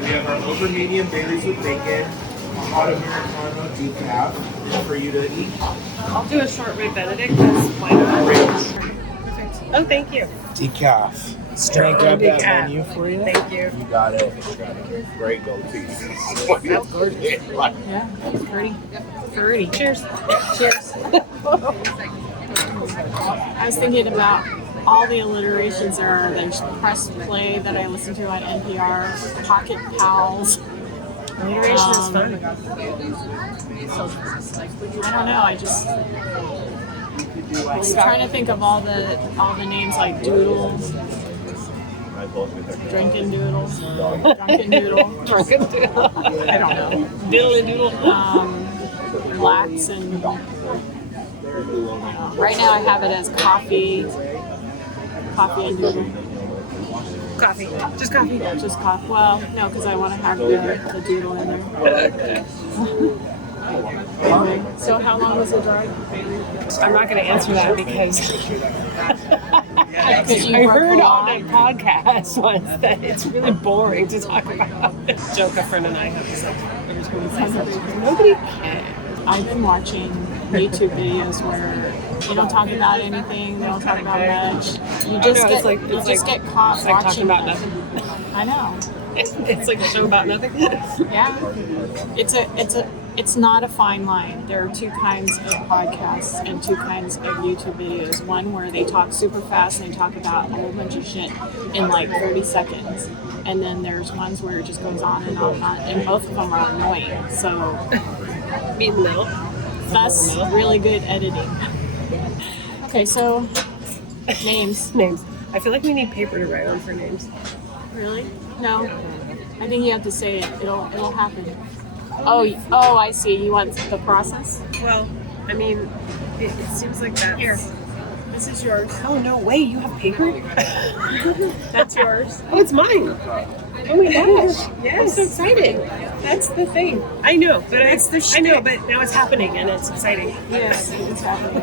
right, we have our over medium Baileys with bacon, hot Americano decaf for you to eat. I'll do a short rib Benedict. That's why not? Perfect. Oh, thank you. Decaf. Straight grab that menu for you. Thank you. You got it. Great goatee. That's gorgeous. Yeah, it's pretty. Pretty. Cheers. Cheers. I was thinking about all the alliterations there are. There's Press Play that I listen to on NPR, Pocket Pals. Alliteration is fun. I don't know. I was trying to think of all the names like Doodle, Drinking Doodle, Drunken Doodle, Drunken doodle. I don't know. Diddly doodle. Lax and right now I have it as coffee and doodle. Coffee. Just coffee. Just coffee. Well, no, because I want to have the doodle in there. Anyway, so how long was the drive? I'm not going to answer that because you I work heard a on lot. a podcast once that it's really boring to talk about. Joke a friend and I have this. Nobody cares. I've been watching YouTube videos where they don't talk about anything, they don't talk about much. You just get caught like watching talking about them. nothing. I know. It's like a show about nothing. Yeah. It's not a fine line. There are two kinds of podcasts and two kinds of YouTube videos. One where they talk super fast and they talk about a whole bunch of shit in like 30 seconds. And then there's ones where it just goes on and on and on. And both of them are annoying. So Meet in the middle. that's really good editing. Okay, so names. Names. I feel like we need paper to write on for names. Really? No. I think you have to say it. It'll happen. Oh, I see. You want the process? Well, I mean, it seems like that's... Here. This is yours. Oh, no way. You have paper? That's yours. Oh, it's mine. Oh my gosh. Yes. I'm so excited. That's the thing. I know, but I know, but now it's happening and it's exciting. Yes, it's happening.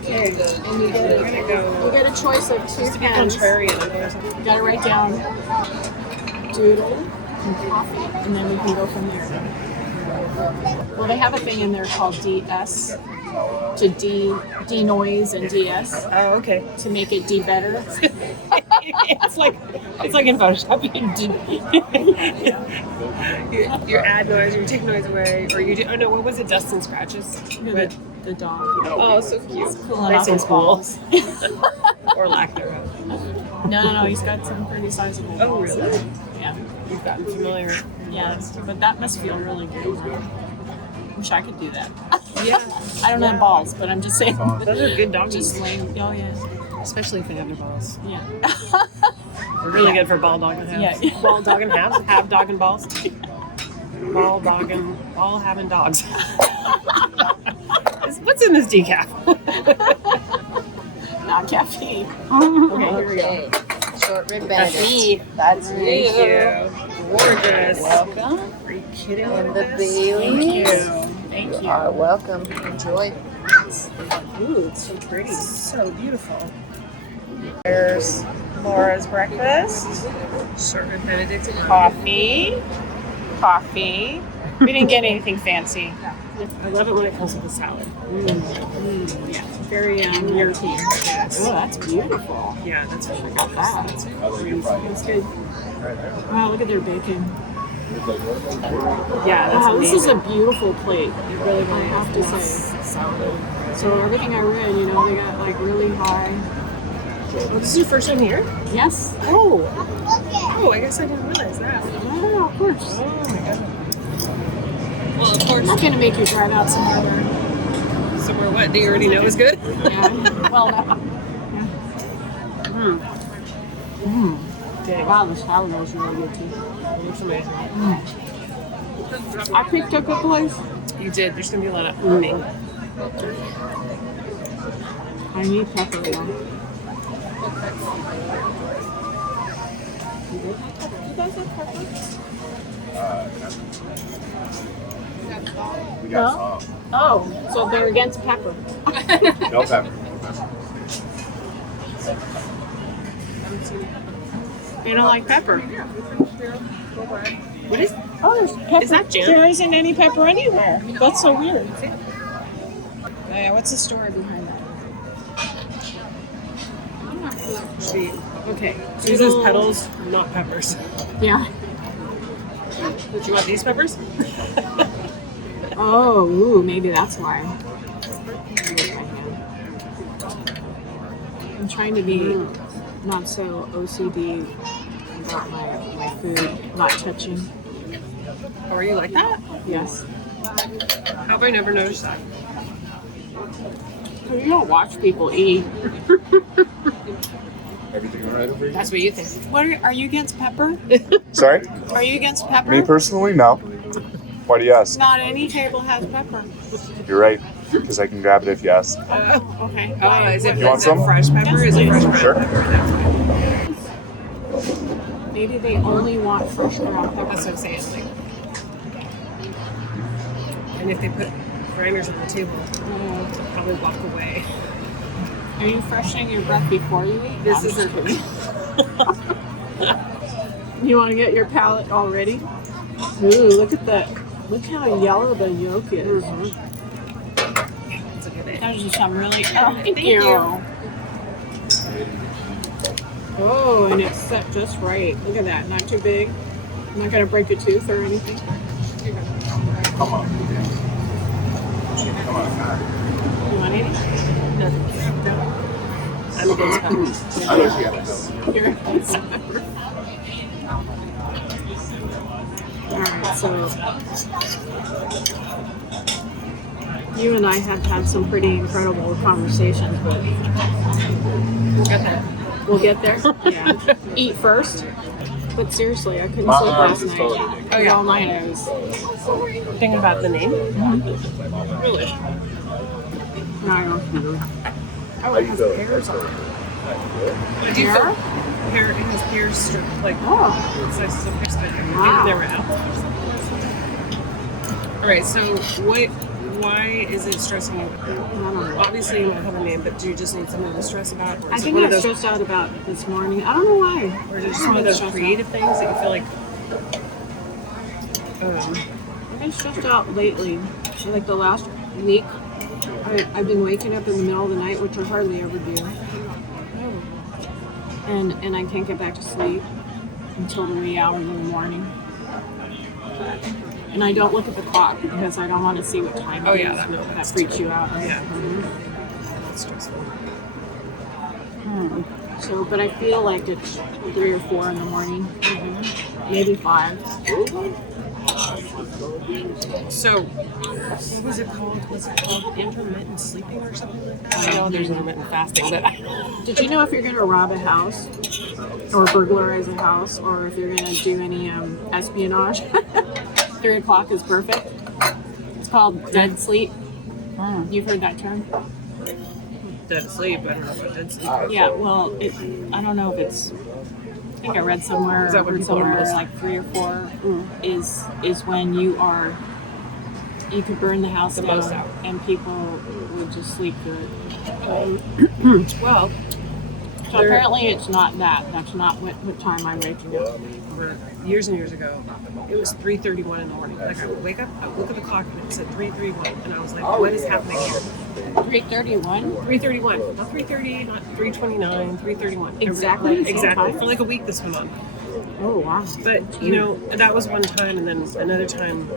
Okay, and you get a choice of two pens. Contrarian. You gotta write down doodle and coffee, and then we can go from there. Well, they have a thing in there called DS, to de-noise and DS, Oh, okay. to make it D better. It's like in Photoshop. You add noise, or you take noise away, or you do. Oh no, what was it? Dust and scratches. The dog. Oh, so cute. Pulling Nice off and his cool. balls. Or lack thereof. No, he's got some pretty sizable balls. Oh, really? Yeah. You've gotten familiar. Yeah, but that must feel really good. Wish I could do that. Yeah. I don't have balls, but I'm just saying. Those are good doggies. Just laying. Oh yeah. Especially if they have their balls. Yeah. They're really good for ball dog and halves. Yeah. Ball dog and halves. Have dog and balls. Ball dog and ball having dogs. What's in this decaf? Not caffeine. Okay, here we go. Short rib That's Benedict. me. That's Thank you. you. Gorgeous. Welcome. Are you kidding me And with the this? Baileys. Thank You you. are welcome. Enjoy. Ooh, it's so pretty. So beautiful. There's Laura's breakfast. Short rib Benedict and Coffee. We didn't get anything fancy. I love it when it comes with a salad. Yeah, very European. Yes. Oh, that's beautiful. Yeah, that's for sure. Got that. That's good. Wow, look at their bacon. Yeah, that's Wow, this is amazing. a beautiful plate. It really, I have to say. salad. So everything I read, they got like really high. Well, this is your first time here? Yes. Oh, I guess I didn't realize that. Oh, of course. Oh my god. Well, of I'm course. not going to make you drive out somewhere. Somewhere what? That you already know is good? Yeah. Well, no. Dang. Wow, the salad was really good too. It looks amazing. I picked a good place. You did. There's going to be a lot of ooming. I need pepper though. You guys have pepper? We got some. Oh, so they're against pepper. No pepper. They don't like pepper. What is? Oh, there's pepper. Is that jam? There isn't any pepper anywhere. That's so weird. Yeah, what's the story behind that? Okay. It says petals, not peppers. Yeah. Would you want these peppers? Oh, ooh, maybe that's why. I'm trying to be not so OCD about my food not touching. Oh, are you like that? Yes. How have I never noticed that? You don't watch people eat. Everything all right over here? That's what you think. What are you against pepper? Sorry? Are you against pepper? Me personally, no. Why do you ask? Not any table has pepper. You're right, because I can grab it if you ask. Oh, okay. Is it, You want is some? it fresh pepper? Is it fresh Sure. pepper? Maybe they only want fresh ground pepper. That's what I'm saying. Like, and if they put grinders on the table, they'll probably walk away. Are you freshening your breath before you eat? This I'm is just kidding. You want to get your palate all ready? Ooh, look at that. Look how yellow the yolk is. It's a good day. That was just some really. Oh, Thank you. Oh, and it's set just right. Look at that. Not too big. I'm not going to break a tooth or anything. Come on. You want any? No. I'm against peppers. I know she had to go. You're against pepper. Alright, so you and I have had some pretty incredible conversations, but we'll get there. Yeah. Eat first. But seriously, I couldn't My sleep arms last is night. totally Oh, yeah. All night I was. Thinking about the name? Really? No, I don't know. How you doing? Pears on it. I do feel pear, it has pears strip, like Oh, slices of pears, but Wow. maybe they were apples. All right, so why is it stressing you? I don't know. Obviously, you might have a name, but do you just need something to stress about? Or I is it think one I of those, stressed out about this morning. I don't know why. or is it just one of those creative things that you feel like? I've been stressed out lately. Like the last week, I've been waking up in the middle of the night, which I hardly ever do. And I can't get back to sleep until the wee hours of the morning. And I don't look at the clock because I don't want to see what time Oh, it yeah, is. that- no, That that's freaks you out. Right? Yeah. That's stressful. So, but I feel like it's 3 or 4 in the morning, maybe 5. So, what was it called? Was it called intermittent sleeping or something like that? I know there's intermittent fasting, but Did you know if you're going to rob a house or burglarize a house or if you're going to do any espionage, 3 o'clock is perfect? It's called dead sleep. You've heard that term? dead asleep. I don't know about dead sleep. Yeah, well, I don't know if it's. I think I read somewhere, Is that when heard people are somewhere most- like 3 or 4 is when you could burn the house The down most out. and people would just sleep through it. Well, So There- apparently it's not that. That's not what time I'm waking up. for years and years ago, it was 3:31 in the morning. Like I would wake up, I would look at the clock, and it said 3:31, and I was like, "What is happening here?" 3:31. 3:31, not 3:30, not 3:29, 3:31. Exactly the same exactly. time? For like a week, this went on. Oh wow. But you know, that was one time, and then another time,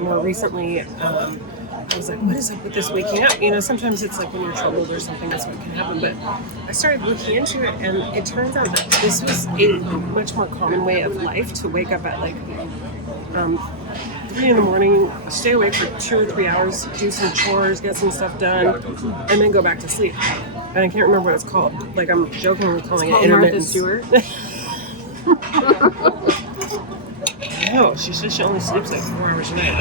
more recently, I was like, "What is up with this waking up?" You know, sometimes it's like when you're troubled or something, that's what can happen. But I started looking into it, and it turns out that this was a much more common way of life to wake up at like 3 in the morning, stay awake for 2 or 3 hours, do some chores, get some stuff done, and then go back to sleep. And I can't remember what it's called. Like I'm jokingly calling it Called Martha intermittent. Stewart. No, she says she only sleeps like 4 hours a night.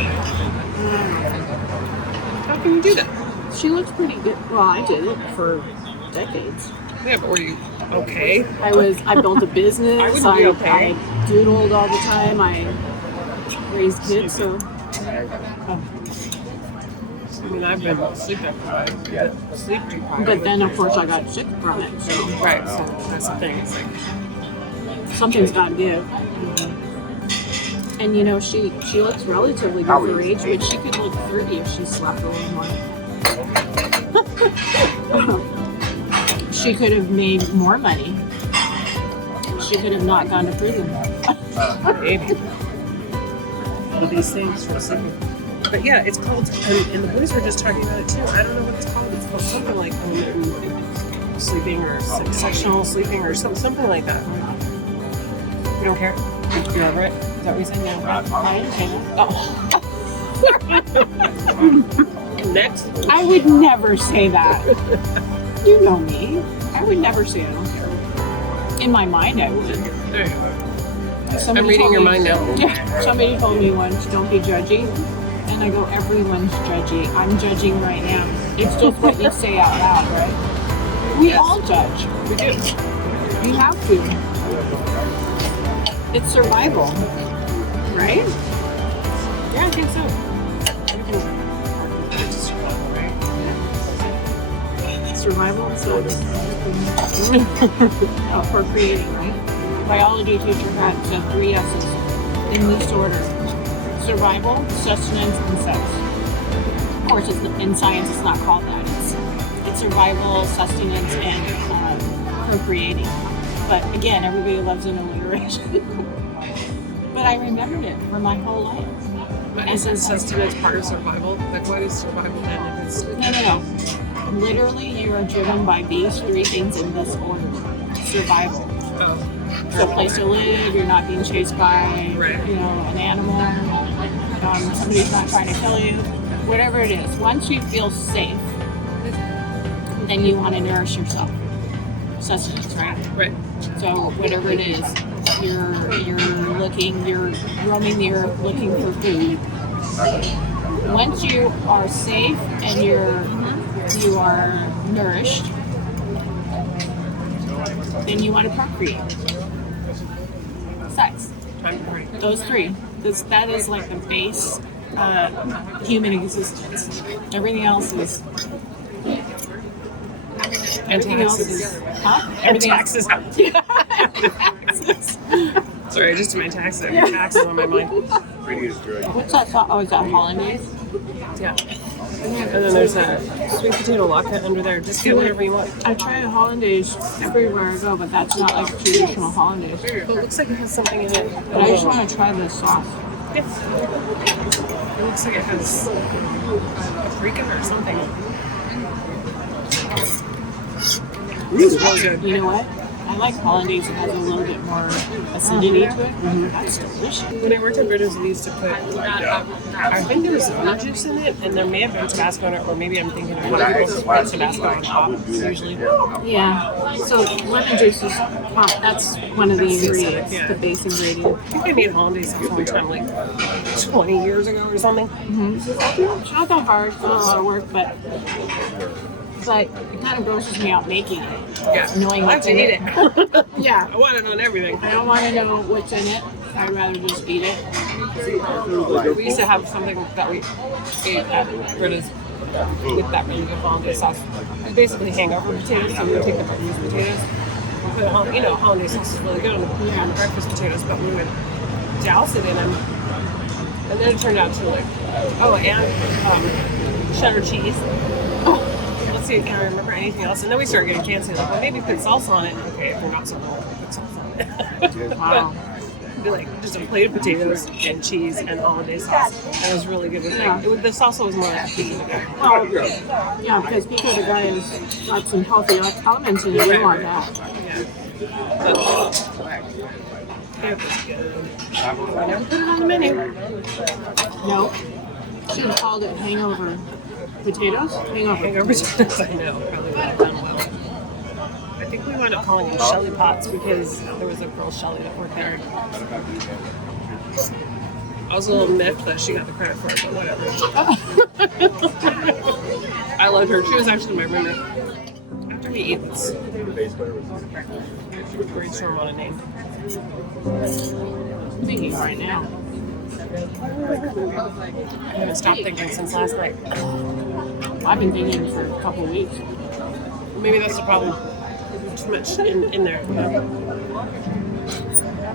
How can you do that? She looks pretty good. Well, I did it for decades. Yeah, but were you okay? I built a business. I would be okay. I doodled all the time. I raised kids, so I mean, I've been sleep deprived. Sleep deprived. but then of course I got sick from it. So Right, so that's the thing. It's like, Something's got to give. And you know, she looks relatively good for her age, but she could look 30 if she slept a little more. She could have made more money. She could have not gone to prison. Maybe. All these things for sleeping. But yeah, it's called, and the boys were just talking about it too. I don't know what it's called. It's called something like sleeping or sectional sleeping or something like that. You don't care? You're over it? Is that what you said? No. I understand. Oh. Next. I would never say that. You know me. I would never say I don't care. In my mind, I would. There you go. Somebody I'm reading told your me- mind now. Yeah. Somebody told me once, don't be judgy. And I go, everyone's judgy. I'm judging right now. It's just what you say out loud, right? We Yes. all judge. We do. We have to. It's survival, right? Yeah, I think so. Survival and sex. For creating, right? Biology teacher had said 3 S's in this order: survival, sustenance, and sex. Of course, in science, it's not called that. It's survival, sustenance, and procreating. But again, everybody loves an alliteration. But I remembered it for my whole life. But isn't sustenance part of survival? Like, what is survival then? If it's No. Literally, you are driven by these 3 things in this order. Survival. oh, So a place to live, you're not being chased by, Right. an animal, somebody's not trying to kill you, whatever it is. Once you feel safe, then you want to nourish yourself. Sustenance, right? right. So whatever it is, you're roaming the earth looking for food. Once you are safe and you are nourished, then you want to procreate. Sex. Time to party. Those 3. That is like the base human existence. Everything else is. And Everything else taxes. is. Huh? And Everything taxes. Sorry, just my taxes. I have taxes on my mind. What's that song? Oh, is that Hollandaise? Yeah. And then there's a sweet potato latke under there. Just get whatever you want. I try a Hollandaise everywhere I go, but that's not like a traditional Hollandaise. But it looks like it has something in it. But I just want to try this sauce. It looks like it has paprika or something. It's really good. You know what? I like Hollandaise that has a little bit more acidity to it. That's delicious. When I worked at Britain's, we used to put, I think there was lemon juice in it, and there may have been Tabasco in it, or maybe I'm thinking of other people put Tabasco on top, usually. Yeah. So lemon juice is that's one of the ingredients, Yeah. the base ingredient. I think I made hollandaise one time, like 20 years ago or something. It's not that hard. It's not a lot of work, but it kind of grosses me out making it. Yeah. Knowing I have what's to in eat it. it. Yeah. I want it on everything. I don't want to know what's in it. I'd rather just eat it. We used to have something that we ate at Brita's with that really good hollandaise sauce. It was basically hangover potatoes, so we would take the Britain's potatoes. And put hollandaise sauce is really good on the breakfast potatoes, but we would douse it in them. And then it turned out to cheddar cheese. Let's see, I can't remember anything else. And then we started getting fancy, like, well, maybe put salsa on it. Okay, if you're not so cool, put salsa on it. Wow. Be like just a plate of potatoes and cheese and hollandaise sauce. And it was really good with like the salsa was more like pico de gallo. Well, yeah, because pico de gallo has got some healthy elements in it. You want that. Yeah. But it was good. I never put it on the menu. No. Should have called it hangover potatoes. Hangover. Hangover potatoes, I know, probably would have done well. I think we wound up calling them Shelly pots because there was a girl Shelly that worked there. I was a little miffed that she got the credit for it, but whatever. I loved her. She was actually my roommate. After we eat, let's brainstorm on a name. I'm thinking right now. I haven't stopped thinking since last night. I've been thinking for a couple of weeks. Maybe that's the problem. Too much in there.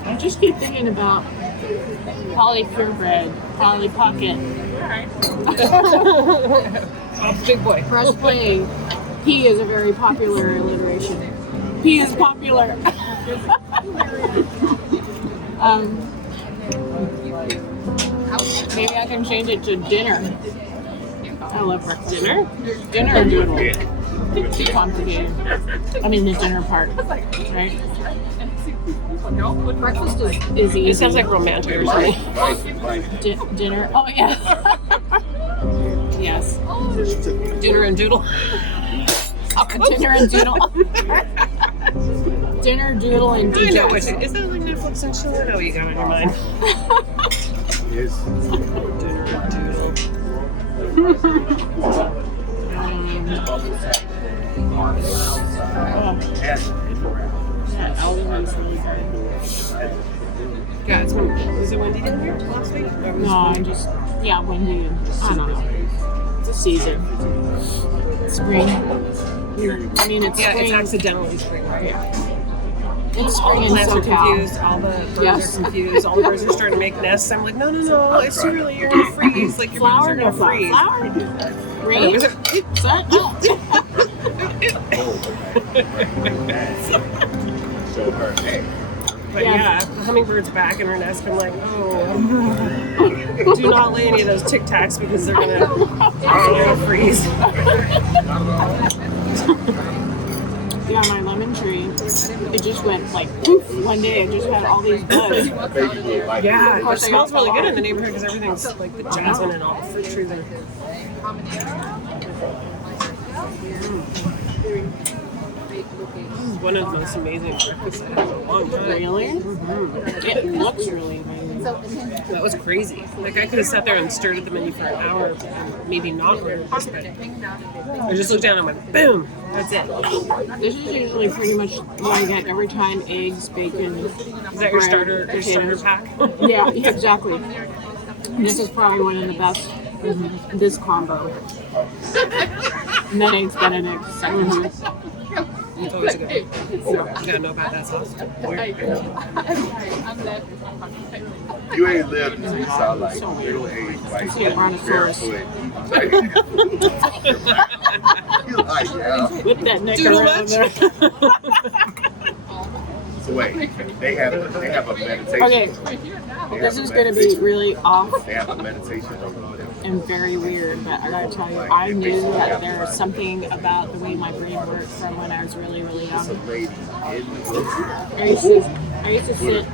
I just keep thinking about Polly Purebred, Polly Pocket. Oh, big boy. Press play. P is a very popular alliteration. P is popular. Maybe I can change it to dinner. I love breakfast. Dinner? Dinner and doodle. Too complicated. I mean the dinner part, right? Breakfast is easy. It sounds like romantic or something. Dinner. Oh yeah. Yes. Dinner and doodle. Dinner and doodle. Dinner, doodle, and I know DJ. what is that like Netflix and chill? I know what you got on your mind. Yes. Dinner and doodle. That elevator's really good. Yeah, it's was it windy down here last week? Or was No, I just, yeah, windy. I don't know. It's a season. Spring. I mean, it's yeah, spring. it's accidentally spring, right? It's All spring the in plants are SoCal. confused, all the birds Yes. are confused, all the birds are starting to make nests. I'm like, no, it's too early, you're gonna freeze. Like, your Flower, babies no are gonna freeze. flower. Rain? Sun? Oh. Show her, hey. But yeah, the hummingbird's back in her nest. I'm like, oh, do not lay any of those Tic Tacs because they're gonna freeze. Yeah, my lemon tree, it just went like poof one day. It just had all these buds. Yeah, course it I smells got really good fall. in the neighborhood because everything's like the jasmine and all the fruit trees are. This is one of the most amazing breakfasts I had in a long time. Really? Mm-hmm. It looks really amazing. That was crazy. Like I could have sat there and stared at the menu for an hour and maybe not ordered this, but I just looked down and went, boom, that's it. This is usually pretty much what I get every time: eggs, bacon. Is that your starter pack? Yeah, exactly. This is probably one of the best. This combo. And then eggs Benedict. It's always a good one. So, you gotta know about that sauce. You ain't lived until you saw like little age, like See a brontosaurus. barefoot. You like, yeah. Whip that neck Doodle around much? there. So wait, they have a meditation. Okay, They this have is a going to be meditation. really off They have a meditation over there. and very weird, but I gotta tell you, I knew that there was something about the way my brain worked from when I was really, really It's a young. lady in the book I used to sit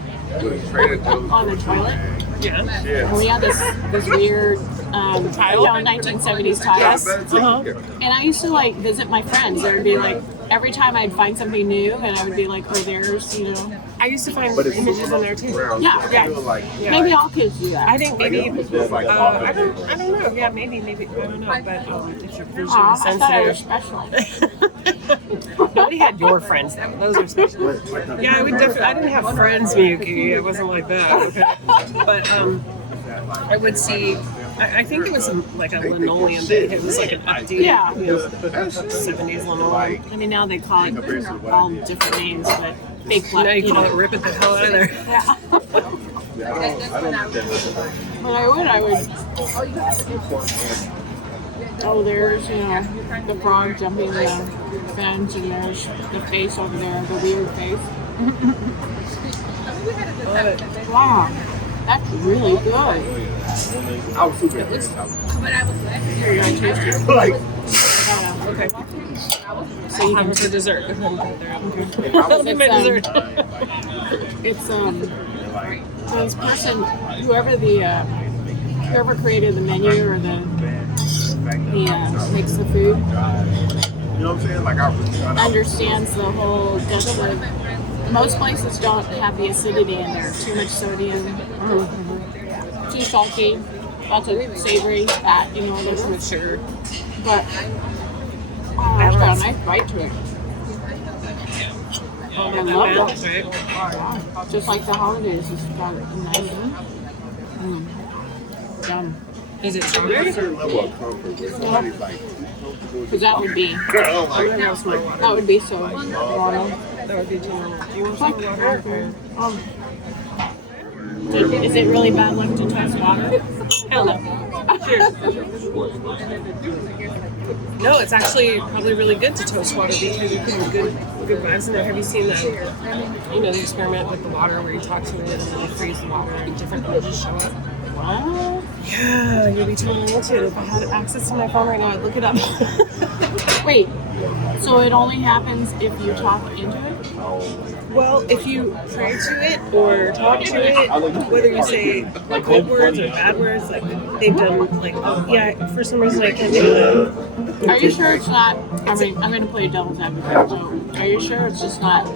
with a Trader Joe's. on the toilet, Yeah. and Yeah. we had this weird Tile? 1970s tile. Yes. And I used to like visit my friends. There would be like every time I'd find something new, and I would be like, "Oh, there's I used to find But it's images in there too. Yeah. Like, maybe all kids do that." I think maybe, like, I don't know. Yeah, maybe, I don't know. But if you're visually Aw, I thought I was sensitive. special. Nobody had your friends though. Those are special. Yeah, I didn't have friends, Miyuki. It wasn't like that. Okay. But I would see. I think it was like a linoleum bed. It was like an updated, Yeah. 70s linoleum. I mean, now they call it all different names, but fake Now you black. call it rip it the hell out of there. Yeah. When I would. Oh, there's the frog jumping the fence, and there's the face over there, the weird face. Love it. Wow, that's really good. I was super impressed. Here, I taste it. Like, Okay. So you Have can it for dessert. Go ahead and put it there. Okay. That'll be my dessert. It's this person, whoever created the menu or the makes the food, you know what I'm saying? Like, I was trying to. understands the whole depth of. Most places don't have the acidity in there. Too much sodium, too salty, lots of savory fat, there's With sugar. but it's got a nice bite to it. Oh, I that love balance, that. right? Just like the holidays, it's got a nice. Yum. Is it strawberry? Certain level of comfort where somebody's like, Because that would be girl, like, that would be so normal. That would be too normal. Do you want some water? Is it really bad luck to toast water? Hell no. Cheers. No, it's actually probably really good to toast water because you put good vibes in there. Have you seen the experiment with the water where you talk to it and then you freeze the water and different images show up? Wow. Yeah, you'd be totally into it. If I had access to my phone right now, I'd look it up. Wait, so it only happens if you talk into it? Well, if you pray to it or talk to it, whether you say like good words or bad words, like they've done like, for some reason I can't do that. Are you sure it's not? I mean, I'm going to play devil's advocate. So, are you sure it's just not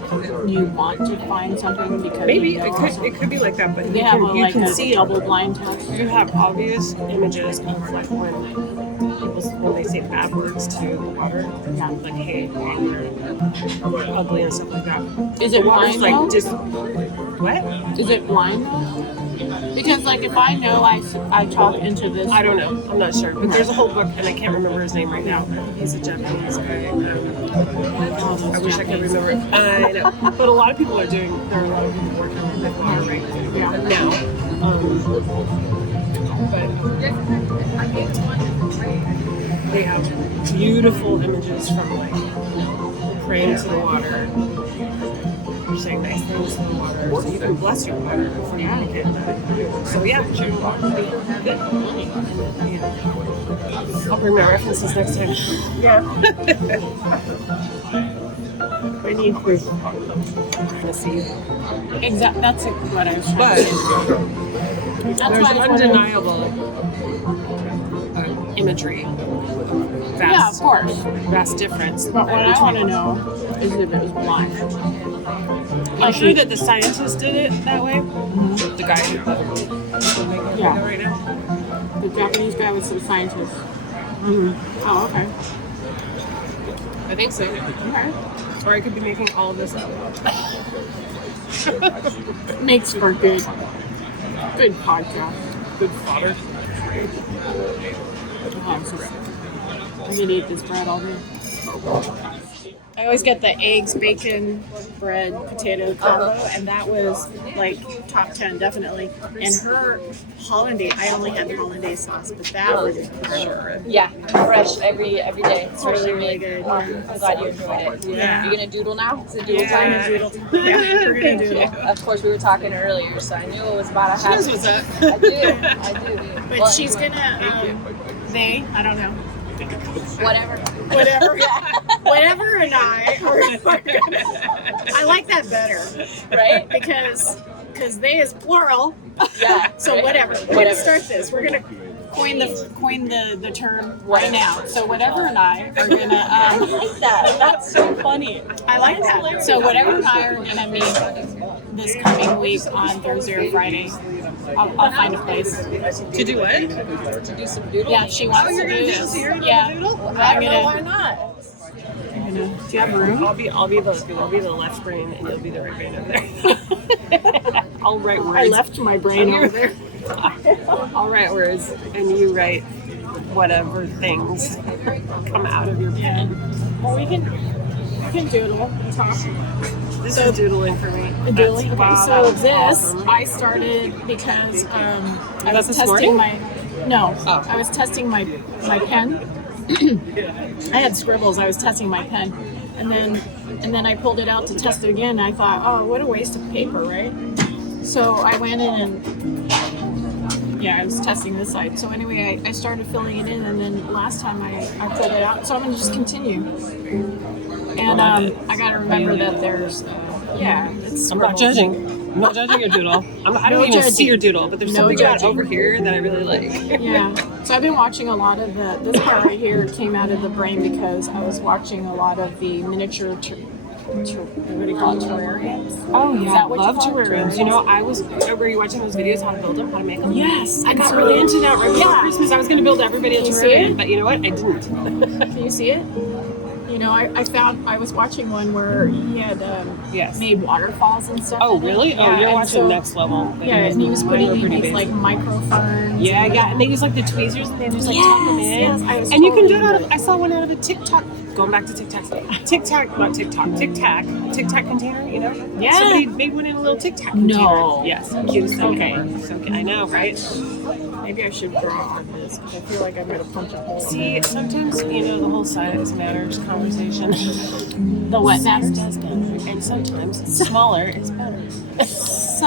you want to find something because Maybe you know it could be like that, but yeah, you like can a see double blind test. you have obvious images of like when they say bad words to the water, like hate or ugly and stuff like that. Is it blind though? Like just what? Is it blind though? Because like if I know I talk into this, I don't know. I'm not sure. But there's a whole book, and I can't remember his name right now. He's a Japanese guy. I wish I could remember it. I know. But a lot of people are there are a lot of people working with water right now. But they have beautiful images from like praying to the water, or saying nice things to the water, so you can bless your water before you drink it. So yeah, good. I'll bring my references next time. Yeah. I need proof. Let's see. exactly. That's what I was trying But to say. That's there's why I was wondering- undeniable imagery. Yeah, of course. Vast difference. But what I want to know is if it was blind. I'm sure that the scientist did it that way. The guy who making a video right now. The Japanese guy was the scientist. Oh, okay. I think so. Okay. Or I could be making all of this up. Makes for good podcast. Good fodder. I'm gonna eat this bread all day. I always get the eggs, bacon, bread, potato combo, and that was like top 10 definitely. And her hollandaise, I only had the hollandaise sauce, but that was Yeah, fresh every day. It's really, really good. I'm glad you enjoyed it. Yeah. You gonna doodle now? It's a doodle Yeah. time. doodle. Yeah, we're gonna doodle. Of course, we were talking earlier, so I knew it was about to She knows happen. what's up. I do. But Well, she's anyway, gonna, I don't know. whatever. Whatever. Whatever and I like that better. Right? Because they is plural. Yeah. So right? whatever. We're gonna start this. We're gonna coin the term right now. So whatever and I are gonna. I like that. That's so funny. I like that. So whatever and I are gonna meet this coming week on Thursday or Friday. I'll find a place. To do what? To do some doodling. Yeah, she wants to do this. Yeah, I don't know why not. do you have room? I'll be the left brain and you'll be the right brain over there. I'll write words. I left my brain over there. I'll write words and you write whatever things come out of your pen. Well, we can doodle and talk. This is doodling for me. Doodling. Okay, Wow, so that was this awesome. I started because I was this testing morning? I was testing my pen. I had scribbles. I was testing my pen, and then I pulled it out to test it again. And I thought, oh, what a waste of paper, right? So I went in and I was testing this side. So anyway, I started filling it in, and then last time I pulled it out. So I'm gonna just continue. And I gotta remember that there's it's I'm not scribbles. judging. I'm not judging your doodle. I don't even judging. see your doodle, but there's No something about judging. over here that I really like. Yeah. So I've been watching a lot of this part right here came out of the brain because I was watching a lot of the miniature, what do you call it, terrariums? Oh Is yeah, that what you love call it? terrariums. You know, were you watching those videos how to build them, how to make them? Yes. I got really into that right before Yeah. Christmas. I was going to build everybody a Can you see terrarium, it? but you know what? I didn't. Can you see it? You No, I was watching one where he had Yes. made waterfalls and stuff. Oh, in it. really? Yeah, Oh, you're and watching so- next level. Yeah, and he was Mine putting were in pretty these like basic. micro ferns. Yeah, and they use like the tweezers and they just like tuck them in. Yes, I was and you can do it totally out of, I saw one out of a TikTok, going back to TikTok, Tic Tac container, you know? Yeah. Somebody made one in a little Tic Tac container. No. Yes. Cutest thing Okay. ever. So, I know, right? Maybe I should draw on this because I feel like I'm gonna punch a hole. See, sometimes, you know, the whole size matters conversation. The what matters? Does matter. And sometimes smaller is better.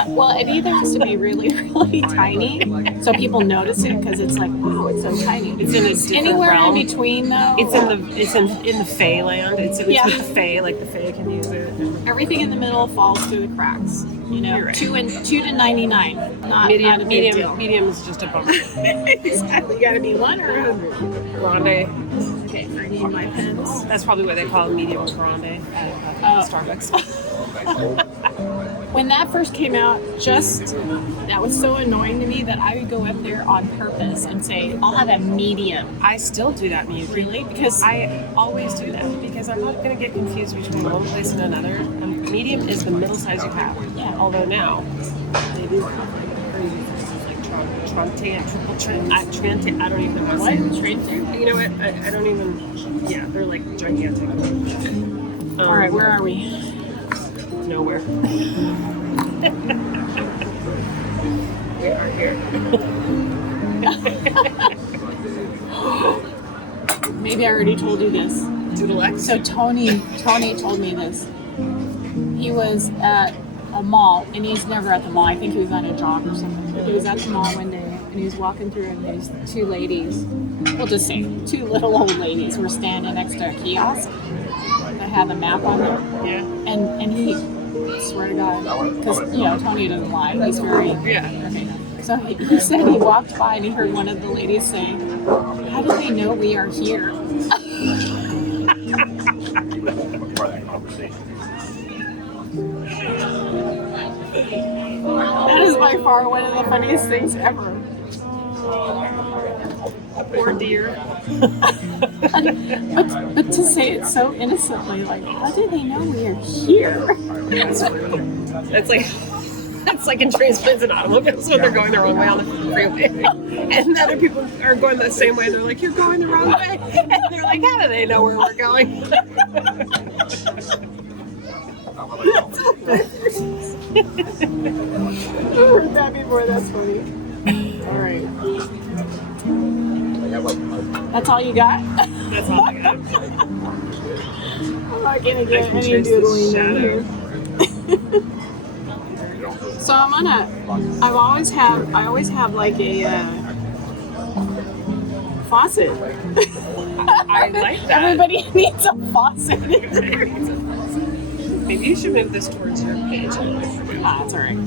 Well, it either has to be really, really tiny so people notice it because it's like, wow, it's so tiny. It's in a different Anywhere realm. in between though. It's in the Fae land. It's Yeah. with the Fae, like the Fae can use it. Everything in the middle falls through the cracks. You know, You're right. 2 to 99. Not a big deal. Medium is just a bummer. Exactly. You gotta be 1 or 100. Grande. Okay, I need my pens. That's probably what they call a medium grande at Starbucks. When that first came out, that was so annoying to me that I would go up there on purpose and say, I'll have a medium. I still do that, Miyuki. Really? Because I always do that because I'm not going to get confused between one place and another. Medium is the middle size you have. Yeah. Although now they do have like crazy things like Trente and triple Trente. I don't even know how to say it. Trente? You know what? I don't even. Yeah, they're like gigantic. All right, where are we? Nowhere. We are here. Maybe I already told you this. Doodle X. So Tony told me this. He was at a mall, and he's never at the mall. I think he was on a job or something. But he was at the mall one day, and he was walking through, and these 2 ladies, we'll just say 2 little old ladies, were standing next to a kiosk that had a map on there. Yeah. And he, swear to God, because, you know, Tony doesn't lie. He's very... Yeah. So he said he walked by and he heard one of the ladies say, how do they know we are here? That is by far one of the funniest things ever. Poor dear. But to say it so innocently, like, how do they know we are here? That's like in transplants and automobiles when they're going the wrong way on the freeway. And other people are going the same way. They're like, you're going the wrong way. And they're like, how do they know where we're going? I've heard that before, that's funny. Alright. That's all you got? That's all I got. I'm not gonna get can any trace the doodling in shadow. here. So I always have like a faucet. I like that. Everybody needs a faucet. Maybe you should move this towards your page. Ah, it's alright.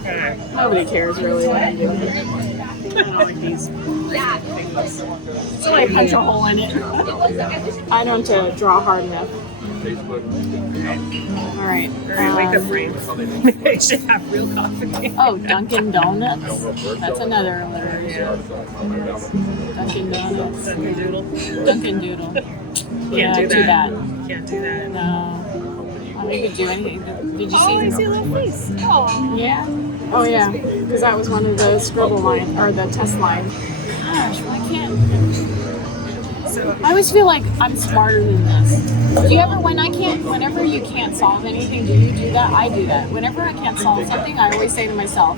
Okay. Nobody cares really what I'm doing. I don't like these. So I punch a hole in it. I don't draw hard enough. Alright. Alright, like the frame. They should have real coffee. Oh, Dunkin' Donuts. That's another alliteration. Dunkin' Donuts. Dunkin' Doodle. Dunkin' Doodle. Can't do that. that. Can't do that. No. I mean, you could do anything. Did you Oh, I see see a little face. Oh. Yeah. Oh yeah. Because that was one of the scribble line or the test line. Gosh, why can't? I always feel like I'm smarter than this. Do you ever, whenever you can't solve anything, do you do that? I do that. Whenever I can't solve something, I always say to myself,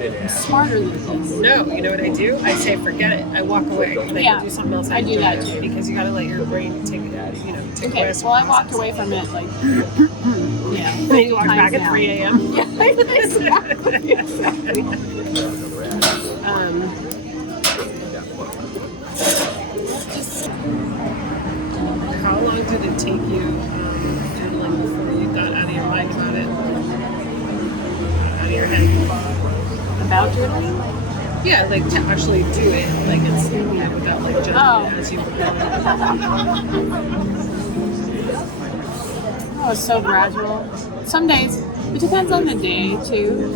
I'm smarter than this. No, you know what I do? I say forget it. I walk away and I Yeah, go do something else. I do enjoy that it. too. Because you gotta let your brain take Okay, risk. well I walked away from it like, yeah. And then you walk back at times 3 a.m. now. Yeah, exactly. How long did it take you doodling before you got out of your mind about it? Out of your head? About doodling? Yeah, like to actually do it, like it's without like judging it as you were going. Oh, it's so gradual. Some days, it depends on the day too.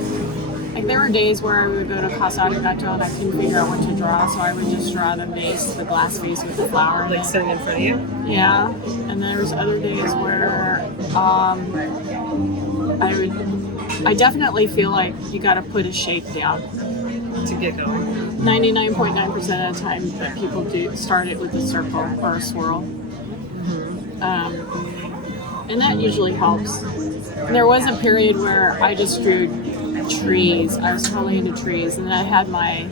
Like there were days where I would go to Casa Arigato and I couldn't figure out what to draw, so I would just draw the vase, the glass vase with the flower in Like it. sitting in front of you. Yeah, and there was other days where I definitely feel like you got to put a shape down. To get going. 99.9% of the time that people do start it with a circle or a swirl. And that usually helps. And there was a period where I just drew trees. I was totally into trees, and then I had my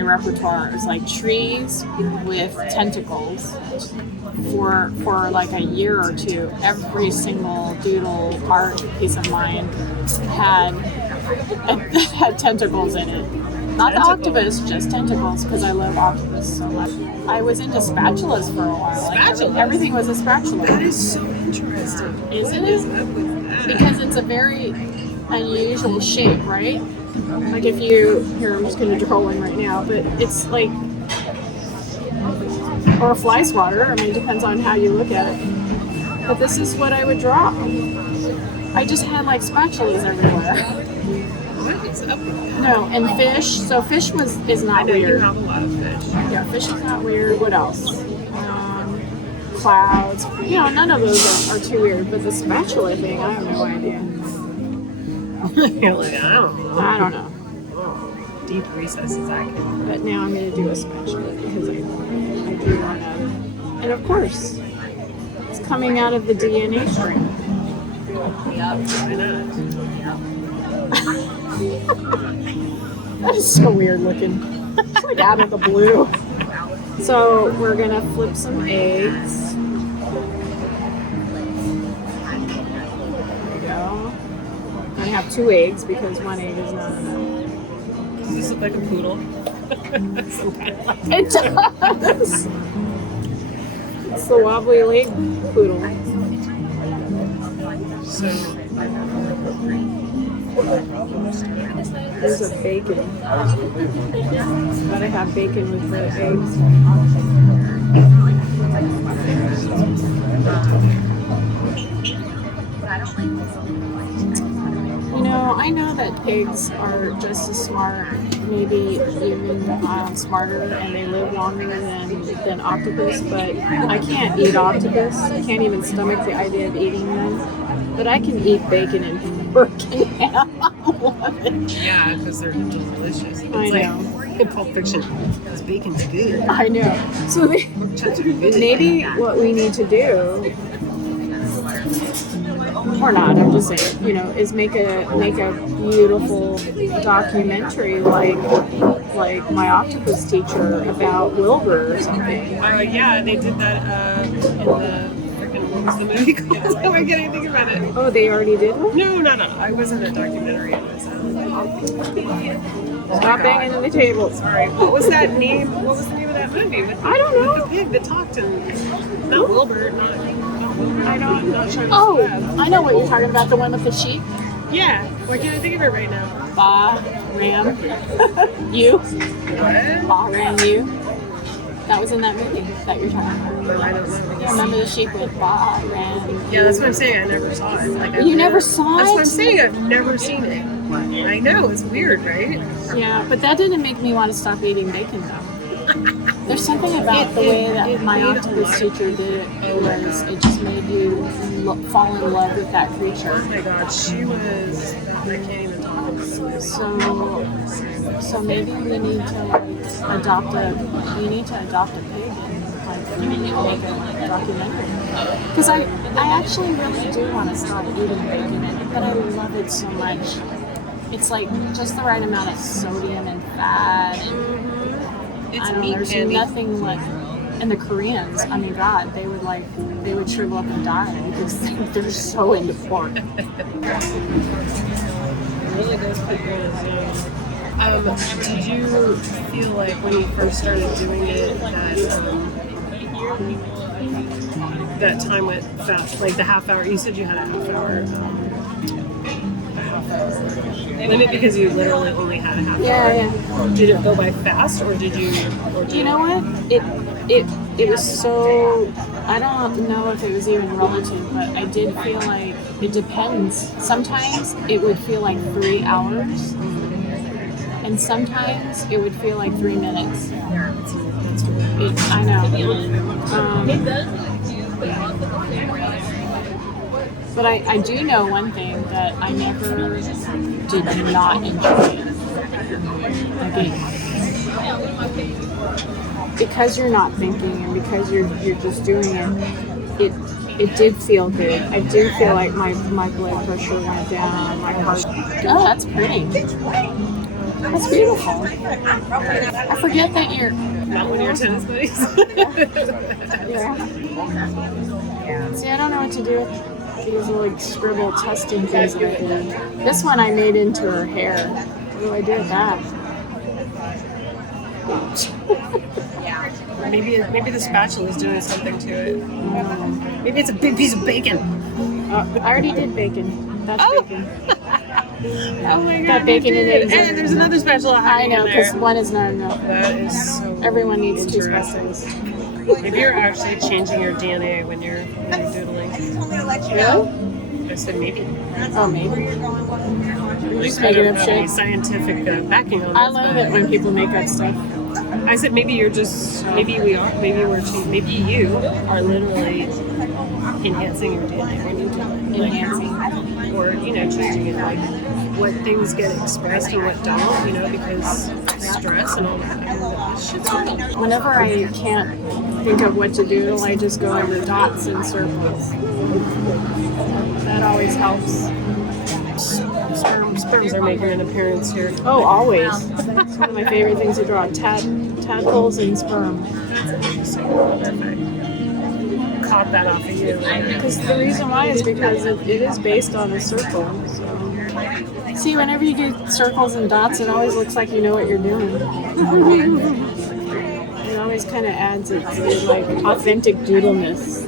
repertoire. It was like trees with tentacles for like a year or two. Every single doodle art piece of mine had tentacles in it. Not the octopus, just tentacles, because I love octopus so much. I was into spatulas for a while. Like everything was a spatula. That is so interesting. Isn't What is it? up with that? Because it's a very unusual shape, right? Like if you, here I'm just going to draw one right now, but it's like, or a fly swatter, I mean it depends on how you look at it. But this is what I would draw. I just had like spatulas everywhere. What is up with that? No, and fish, so fish is not I know you weird. have a lot of fish. Yeah, fish is not weird. What else? Clouds. You know, none of those are too weird, but the spatula thing, I have no idea. You're like, I don't know. I don't know. Oh, deep recesses I can. But now I'm going to do a spatula because I do want to. And of course, it's coming out of the DNA string. Why not? That is so weird looking. It's like out of the blue. So we're going to flip some eggs. There we go. I'm going to have 2 eggs because 1 egg is not enough. Does this look like a poodle? Some kind of like It does. It's the wobbly leg poodle. so. There's a bacon. Gotta have bacon with the eggs. You know, I know that pigs are just as smart, maybe even smarter, and they live longer than octopus, but I can't eat octopus. I can't even stomach the idea of eating them. But I can eat bacon and pork and ham. I love it. Yeah, because they're delicious. It's I like know. in Pulp Fiction. This bacon's good. I know. So Chips are good. maybe what we need to do, or not, I'm just saying, you know, is make a beautiful documentary like My Octopus Teacher about Wilbur or something. Yeah, they did that in the freaking, what was the movie called? I can't even think about it. Oh, they already did one? No. I wasn't a documentary. It was Stop banging on the table. sorry. What was that name? What was the name of that movie? With the, I don't know. With the pig that talked and not Wilbur, not Wilbur. I don't. Not Shiny Oh, Web. I know what you're talking about, the one with the sheep. Yeah. Why can't I think of it right now? Ba Ram You. What? Ba Ram You. That was in that movie that you're talking about. I don't know. Yeah, remember the sheep with Ba Ram? Yeah, that's what I'm saying. I never saw it. Like, You never saw That's it? what I'm saying. I've never seen it. I know. It's weird, right? Yeah, but that didn't make me want to stop eating bacon though. There's something about the way that My Octopus Teacher did it was it just made you fall in love with that creature. Oh my god, she was. I can't even talk about this. So maybe we need to adopt a pig and like make a documentary. Because I actually really do want to stop eating bacon, but I love it so much. It's like just the right amount of sodium and fat. And It's I don't know, meat there's candy. nothing like. And the Koreans, I mean, God, they would shrivel up and die because they're so into pork. It really does put you in a zone. Did you feel like when you first started doing it that time went fast, like the half hour? You said you had a half hour limit because you literally only had a half hour. Yeah. Did it go by fast, or did you? You know what? It it was so, I don't know if it was even relative, but I did feel like it depends. Sometimes it would feel like 3 hours, and sometimes it would feel like 3 minutes. I know. But I do know one thing, that I never did not enjoy it. Because you're not thinking and because you're just doing it did feel good. I do feel like my blood pressure went down, my heart. Oh, that's pretty. That's beautiful. I forget that you're Not one of your tennis buddies. yeah. See, I don't know what to do with these little scribble testing things that I did. This one I made into her hair. What do I do with that? Maybe the spatula is doing something to it. Maybe it's a big piece of bacon. I already did bacon. That's bacon. Oh my god! Got bacon and eggs. And there's another spatula I hiding know, in because there. one is not enough. That is so Everyone needs 2 interesting. spatulas. Maybe you're actually changing your DNA when you're doodling. Really? I said maybe. Oh, maybe. You're just making up shit. Scientific backing on I this, love but it when people make up stuff. I said maybe you are literally enhancing your DNA when you do it. Enhancing. Or, changing it, like what things get expressed and what don't, because stress and all that shit's real. Whenever I can't think of what to doodle, I just go over dots and circles. That always helps. Sperms are making an appearance here. Oh, always. It's one of my favorite things to draw. Tadpoles and sperm. That's interesting. Perfect. Caught that off of you. Because the reason why is because it is based on a circle. So. See, whenever you do circles and dots, it always looks like you know what you're doing. It always kind of adds it to like authentic doodleness.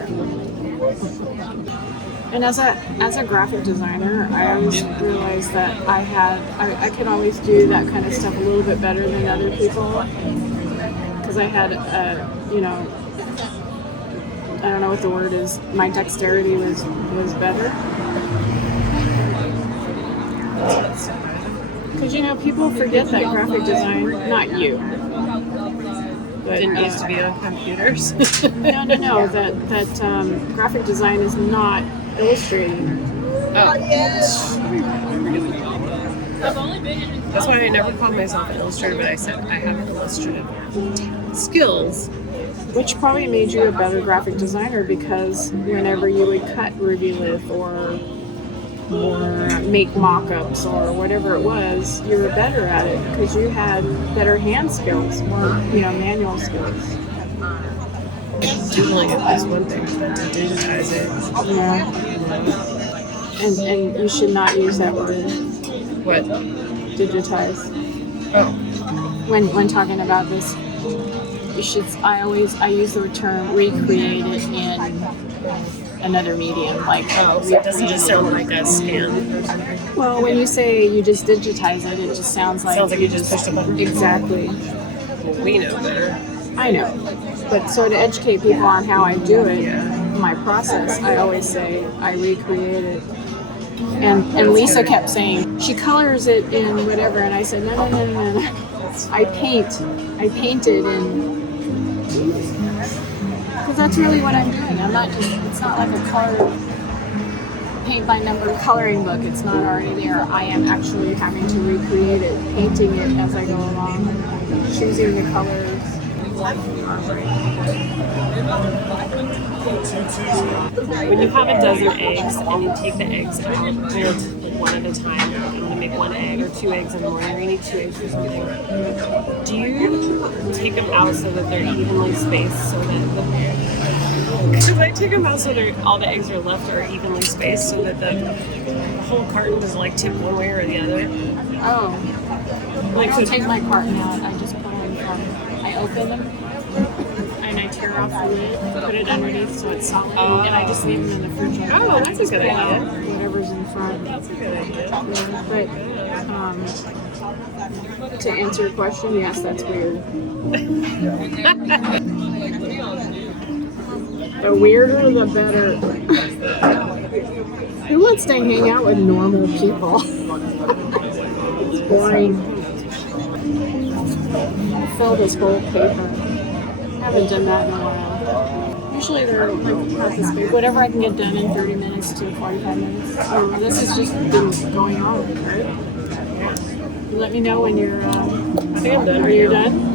And as a graphic designer, I always realized that I could always do that kind of stuff a little bit better than other people, because I had I don't know what the word is. My dexterity was better. Because people forget that graphic design, not you. But, Didn't used to be on computers. No. That graphic design is not illustrating. Oh. That's why I never called myself an illustrator, but I said I have illustrative skills. Which probably made you a better graphic designer, because whenever you would cut Ruby Lith or make mock-ups or whatever it was, you were better at it because you had better hand skills, more manual skills. Doodling it is one thing, but to digitize it. Yeah. And you should not use that word. What? Digitize. Oh. When talking about this, you should. I use the term recreate it in another medium, like. Oh, so it doesn't just sound like a scan. Well, when you say you just digitize it, it just sounds like. Sounds like you just pushed a button. Exactly. Well, we know better. I know, but so to educate people on how I do it, my process, I always say I recreate it. And Lisa kept saying she colors it in whatever, and I said no. I paint it in. Because that's really what I'm doing. I'm not just, it's not like a color, paint by number coloring book. It's not already there. I am actually having to recreate it, painting it as I go along, choosing the colors. When you have a dozen eggs and you take the eggs out, like one at a time, I'm going to make 1 egg or 2 eggs in the morning, or you need 2 eggs or something. Do you take them out so that they're evenly spaced, so that because I take them out so that all the eggs are left are evenly spaced, so that the whole carton doesn't like tip one way or the other? Oh. I don't take my carton out. I just put them in front. I open them and I tear off the lid, put it underneath so it's solid, and I just leave them in the fridge. Oh, that's a good idea. Whatever's in front. That's a good idea. But to answer your question, yes, that's weird. The weirder, the better. Who wants to hang out with normal people? It's boring. Fill this whole paper. Haven't done that in a while. Usually they're like not this big. Whatever I can get done in 30 minutes to 45 minutes. So this has just been going on, right? You let me know when you're. I think I'm done. Are you done?